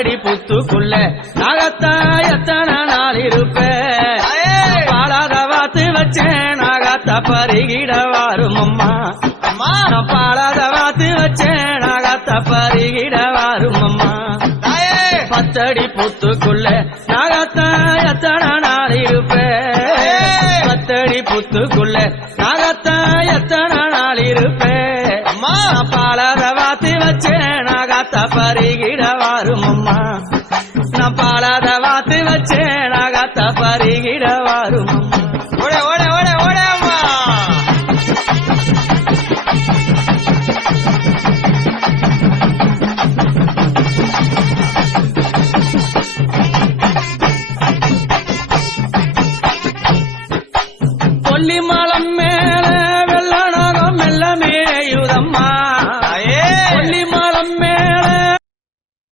பத்தடி புத்துக்குள்ள நாகத்தா எத்தனை நாள் இருப்பேன் பாலாத வாத்து வச்சேன் நாகத்தா பருகிட வாரும் அம்மா நான் பாலாத வாத்து வச்சேன் நாகத்தா பருகிட வாரும் அம்மா பத்தடி புத்துக்குள்ள நாகத்தா எத்தனை நாள் இருப்பேன் பத்தடி புத்துக்குள்ள நாகத்தா எத்தனை நாள் இருப்பேன் அம்மா பாலாத வாத்து வச்சேன் நாகத்தா பருகிட வாரும் அம்மா